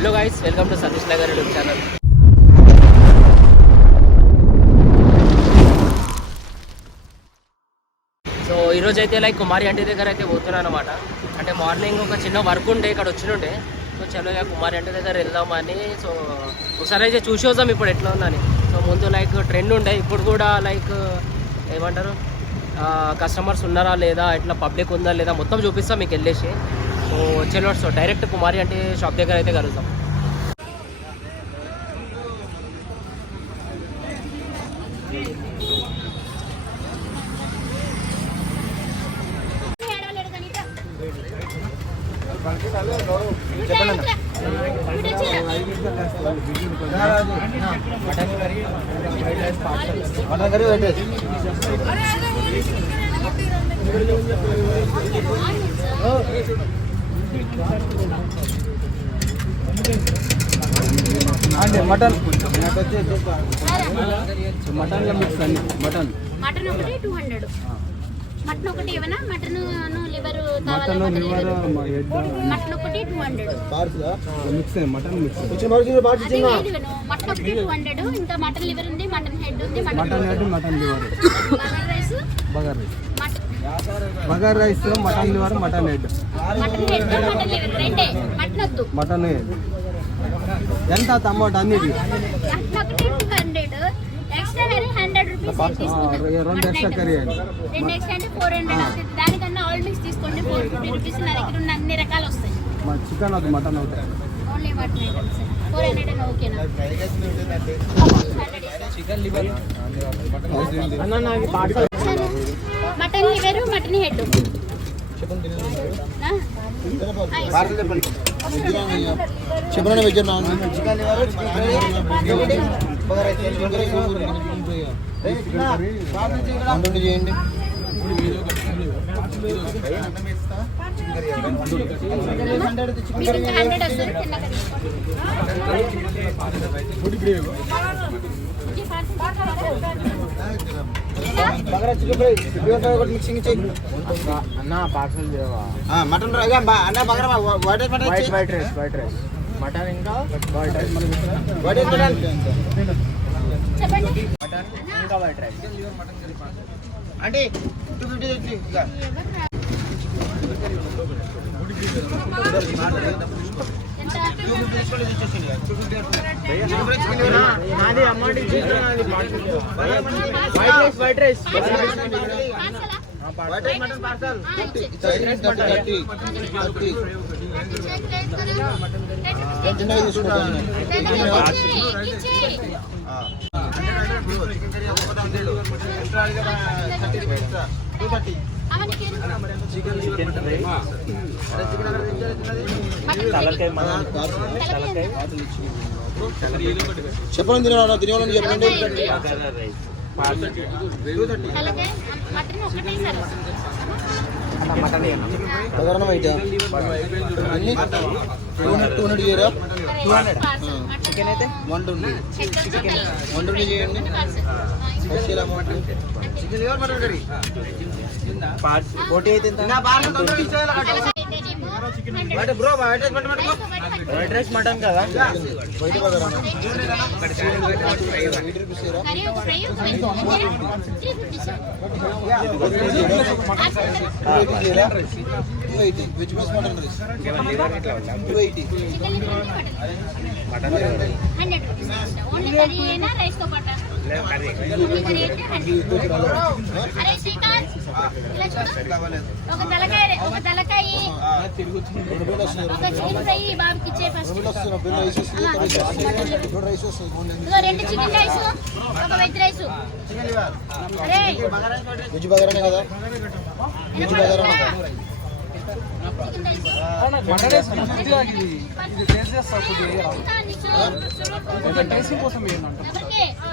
Hello guys, welcome to Satish Nagar YouTube channel. So ఈరోజు అయితే like కుమారి aunty దగ్గర అయితే పోతున్నాను అనమాట. అంటే మార్నింగ్ ఒక చిన్న వర్క్ ఉండే ఇక్కడ వచ్చినుండే. సో చలో ఇక కుమారి ఆంటీ దగ్గర వెళ్దామని. సో ఒకసారి అయితే చూసి వద్దాం ఇప్పుడు ఎట్లా ఉందని. సో ముందు లైక్ ట్రెండ్ ఉండే, ఇప్పుడు కూడా లైక్ ఏమంటారు కస్టమర్స్ ఉన్నారా లేదా, ఇట్లా పబ్లిక్ ఉందా లేదా మొత్తం చూపిస్తాం మీకు వెళ్ళేసి. సో చలో సో డైరెక్ట్ కుమారి ఆంటీ షాప్ దగ్గర అయితే కలుద్దాం. అంటే మటన్ మటన్లో మిక్స్ అండి. మటన్ ఒకటి 200, మటన్ ఒకటి ఏమన్నా mutton liver mutton liver mutton ఒకటి 200 మిక్స్ మటన్ మిక్స్ మటన్ ఒకటి 200. ఇంకా మటన్ లివర్ ఉంది, మటన్ హెడ్ ఉంది, mutton head mutton liver bagara rice bagara rice mutton liver mutton head mutton head mutton liver రెండే. మటన్ వద్దు. మటన్ హెడ్ ఎంత టమాటా అన్నిటి మటన్ ఒకటి 200, ఎక్స్ట్రా కర్రీ 100 రూపీస్. రెండు ఎక్స్ట్రా కర్రీ అండి. రెండు ఎక్స్ట్రా అంటే 400 అవుతుంది. దానికన్నా ఆల్ మిక్స్ తీసుకోండి, 450 రూపీస్. నా దగ్గర ఉన్న అన్ని రకాలు వస్తాయి. చికెన్ అవుతుంది మటన్ అవుతుంది ఓన్లీ మటన్ ఐటమ్స్ 400 అని ఓకేనా? Chicken liver mutton liver mutton head చెప్పండి వెజ్ చేయండి. మిక్సింగ్ చేయండి అన్న. పార్సల్ మటన్ అన్న బగర వైట్ రైస్ మటన్ ఇంకా వైట్ రైస్ చెప్పండి. మటన్ ఇంకా వైట్ రైస్ అంటే 250 వైట్ రైస్ మటన్ పార్సల్ 30 చెప్పండి. తినేవాళ్ళని చెప్పండి. మటన్ వైట్ అన్ని 200 చేయరా? 200 చికెన్ అయితే 120 120 చేయండి. చికెన్ లివర్ మటన్ కర్రీ పోటీ అయితే బ్రో వైట్ రైస్ మటన్ కదా white bagara 80 rupees veg bus mutton rice 280 mutton 100 rupees. Only curry అయినా రైస్ తో పాటు ఓన్లీ కర్రీ అయితే 100. అరే శ్రీకాంత్ ఇలా చూడు. ఒక తలకాయ ఒక చికెన్ ఫ్రై బాబుకి ఇచ్చే ఫస్ట్. రెండు చికెన్ రైస్ ఒక వెజ్ రైస్. అరే వెజ్ బగారానే కదా వెజ్ బగారా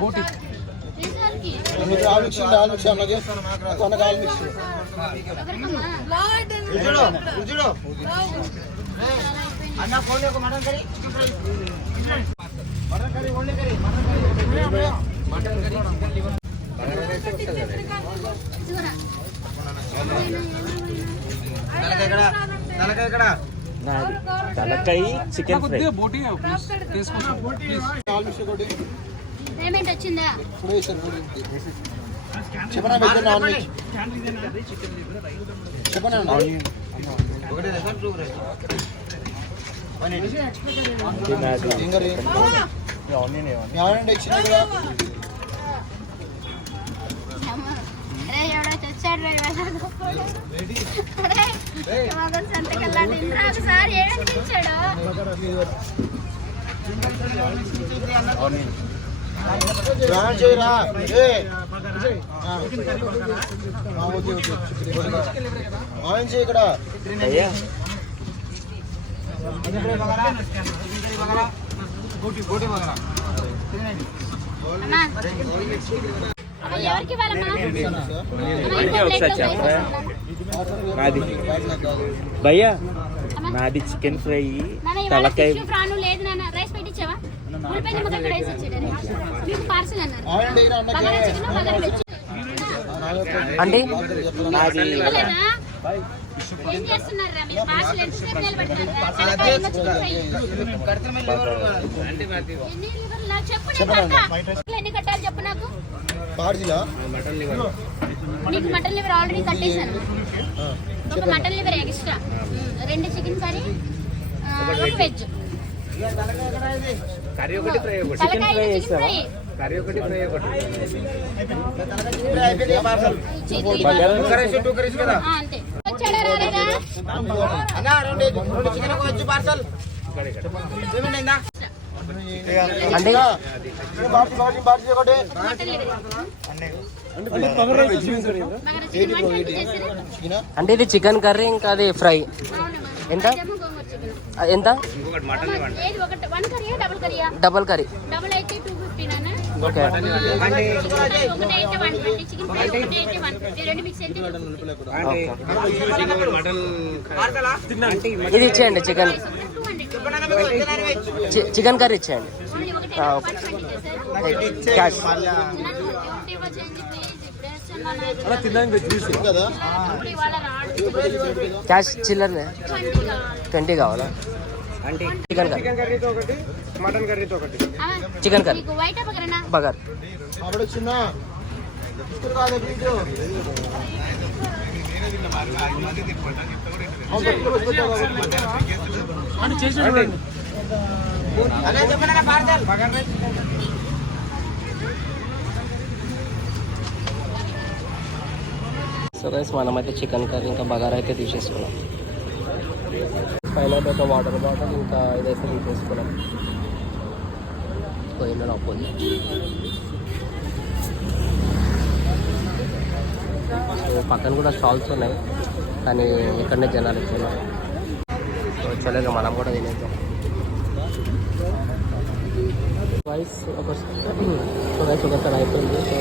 బోటి ఆల్ మిక్స్ అలాగే కొనగా ఆల్ మిక్స్ అన్న ఫోన్ ఒక mutton curry chicken fry mutton curry only curry mutton curry chicken liver bagara rice వస్తది కదా తలకాయ ఇక్కడ నాది తలకాయ చికెన్ ఫ్రై. పేమెంట్ వచ్చిందా? చెప్పనా బెజర్ నాన్ వెజ్ చెప్పనా ఒకటే రేషన్ టూ రేషన్ 180 నాది ఏం కర్రీ ఆనియన్ ఇచ్చిన కదా అరే ఎవడో తెచ్చాడు రే సంతకెళ్ళాడు ఇంద్రా ఒకసారి ఏడంటే ఇచ్చాడు. జాయిన్ చేయరా జాయిన్ చేయి ఇక్కడ అయ్యా అమ్మా అవి ఎవరికి ఇవ్వాలమ్మా? ఒకసారి చెప్పరా. నాది భయ్యా నాది చికెన్ ఫ్రై తలకాయ. ప్రాణం లేదు నాన్న. రైస్ పెట్టించావా? ఉల్లిపాయ నిమ్మకాయ రైస్ ఇచ్చాడు. మీకు పార్సల్ అన్నారు. బగారా చికెన్ బగారా వెజ్ అంటే నాది ఇవ్వలేదా? ఏం చేస్తున్నారా మీరు? పార్సల్ ఎంతసేపు నిలబెడుతున్నారా? తలకాయ ఇంకా చికెన్ ఫ్రై. ఎన్ని లివర్లా? చెప్పు నేను కట్టా. ఎన్ని కట్టాలి చెప్పు నాకు. నీకు మటన్ లివర్ ఆల్రెడీ కట్టేశాను. ఒక mutton liver extra, 2 chicken curry, ఒక వెజ్. కర్రీ ఒకటి ఫ్రై ఒకటి. చికెన్ ఫ్రై చేస్తావా? కర్రీ ఒకటి ఫ్రై ఒకటి. అంతే. వచ్చాడా రాలేదా? అన్నా రెండు చికెన్ ఒక వెజ్ పార్సల్ పేమెంట్ అయిందా అంటే బాక్స్ ఒకటి మటన్ లివర్ బగారా చికెన్ 120 చేశారు. అంటే ఇది చికెన్ కర్రీ ఇంకా అది ఫ్రై అవునమ్మా. ఎంత? అదేమో గోంగూర చికెన్. ఎంత? ఏది ఒకటి 1 కర్రీయా డబుల్ కర్రీయా? Double curry. డబుల్ అయితే 250 నాన్న. ఓకే. ఒకటి అయితే 120 చికెన్ ఫ్రై, ఒకటి అయితే 150. రెండు మిక్స్ అయితే 250. ఇది ఇచ్చేయండి చికెన్ 200. చికెన్ కర్రీ ఇచ్చేయండి. ఓన్లీ ఒకటి ఓకే. 120 చేశారు. క్యాష్. కదా క్యాష్ చిల్లర 20 కావాలా? Chicken curry. Chicken curry bagara. అప్పుడు చిన్న కాదు వీడియో అనే చెప్పనా parcel bagara rice. So guys మనమైతే చికెన్ కర్రీ ఇంకా బగారా అయితే తీసేసుకున్నాం. పైన ఒక వాటర్ బాటిల్ ఇంకా ఇదైతే తీసేసుకున్నాం. పోయిన పోయి సో పక్కన కూడా స్టాల్స్ ఉన్నాయి కానీ ఇక్కడనే జనాలు ఎక్కువ. సో చల్లగా మనం కూడా తినేద్దాం. రైస్ ఒకసారి అయిపోయింది. సో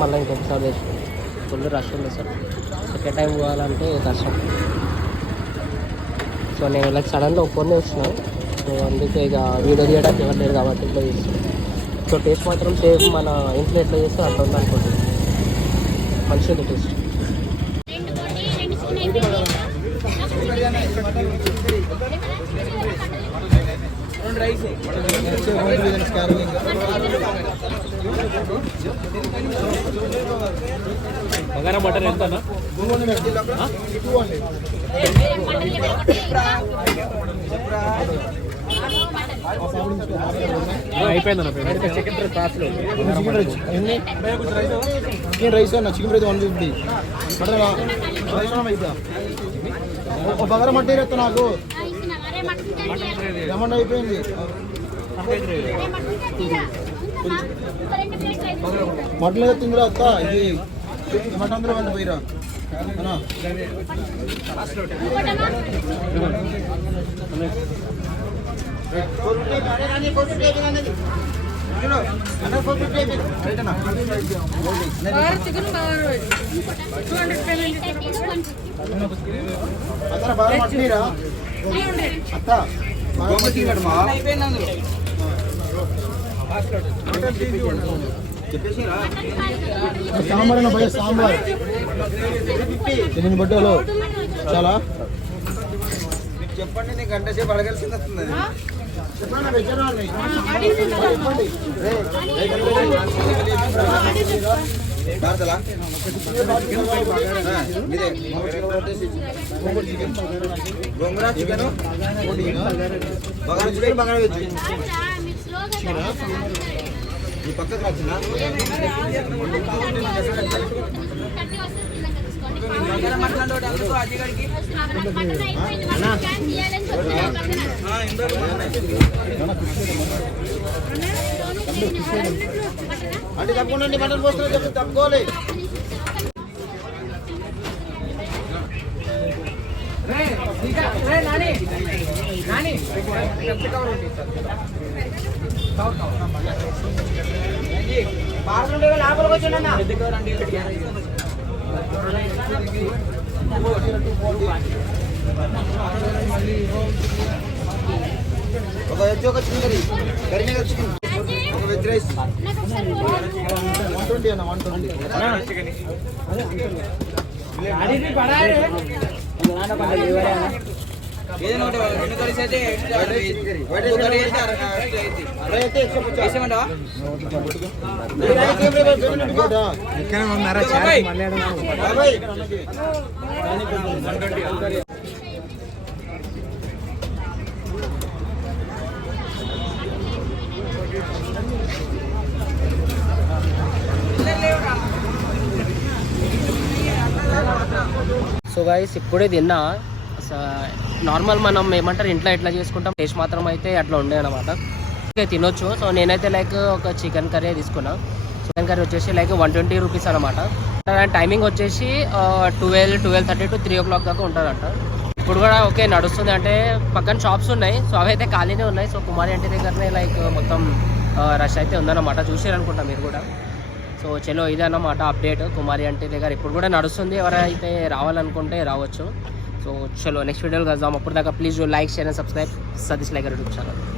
మళ్ళీ ఇంకొకసారి తెచ్చుకుంటాం. ఫుల్ రష్ ఉంది సార్. సెకండ్ టైం పోవాలంటే కష్టం. సో నేను ఇలా సడన్గా ఒక్కనే వచ్చినాను. సో అందుకే ఇక వీడియో తీయడానికి ఎవరు లేరు కాబట్టి ఇట్లా చేస్తున్నాను. సో టేస్ట్ మాత్రం సేమ్ మన ఇంట్లో ఎట్లా చేస్తే అట్లా ఉంది అనుకుంటుంది. మంచిగా టేస్ట్. బగారా మటన్ ఎంత? అయిపోయిందన్న. చికెన్ రైస్ అన్న చికెన్ రైస్ 150 మటన్ ఒక బగారా మటన్ ఎత్తా నాకు ఏమన్నా అయిపోయింది. మటన్ తిందిరా అత్త ఇది మటన్ అందరూ వండి పోయిరా అన్నా. అత్త బాగా మటనీరా అత్త సాంబార్ అన్న భయ సాంబార్ ఎన్ని బట్టలు చాలా చెప్పండి, నీకు గంట సేపు అడగాల్సింది వస్తుంది అది. చెప్పండి అక్కడ ఇచ్చారు వాళ్ళని. చెప్పండి. భారతలా? ఇదే. Gongura chicken, bagara chicken, bagara veg. మీరు స్లోగా ఈ పక్కకు వచ్చిందా? 30 వస్తుంది మటన్ అయిపోయింది మటన్ స్కాన్ చేయాలని చెప్తున్నాను అంటే తప్పకుండా మటన్ పోస్తున్నా చెప్పి తప్పుకోవాలి. ఒక వెజ్, ఒక చికెన్ కర్రీ, కరీనగర్ చికెన్, ఒక వెజ్ రైస్. నాకు ఒకసారి 120 అన్న, 120. సో గైస్ ఇప్పుడే తిన్నా. నార్మల్ మనం ఏమంటారు ఇంట్లో ఎట్లా చేసుకుంటాం టేస్ట్ మాత్రం అయితే అట్లా ఉండే అనమాట. తినొచ్చు. సో నేనైతే లైక్ ఒక చికెన్ కర్రీ తీసుకున్నా. చికెన్ కర్రీ వచ్చేసి లైక్ 120 రూపీస్ అనమాట. టైమింగ్ వచ్చేసి 12:30 to 3 o'clock దాకా ఉంటుందంట. ఇప్పుడు కూడా ఓకే నడుస్తుంది, అంటే పక్కన షాప్స్ ఉన్నాయి. సో అవి అయితే ఖాళీనే ఉన్నాయి. సో కుమారి ఇంటి దగ్గరనే లైక్ మొత్తం రష్ అయితే ఉందన్నమాట. చూసారనుకుంటా మీరు కూడా. సో చలో ఇదే అన్నమాట అప్డేట్. కుమారి ఇంటి దగ్గర ఇప్పుడు కూడా నడుస్తుంది. ఎవరైతే రావాలనుకుంటే రావచ్చు. సో చలో నెక్స్ట్ వీడియోలో కలుద్దాం. అప్పుడు దాకా please like, share and subscribe Satish Liger YouTube channel.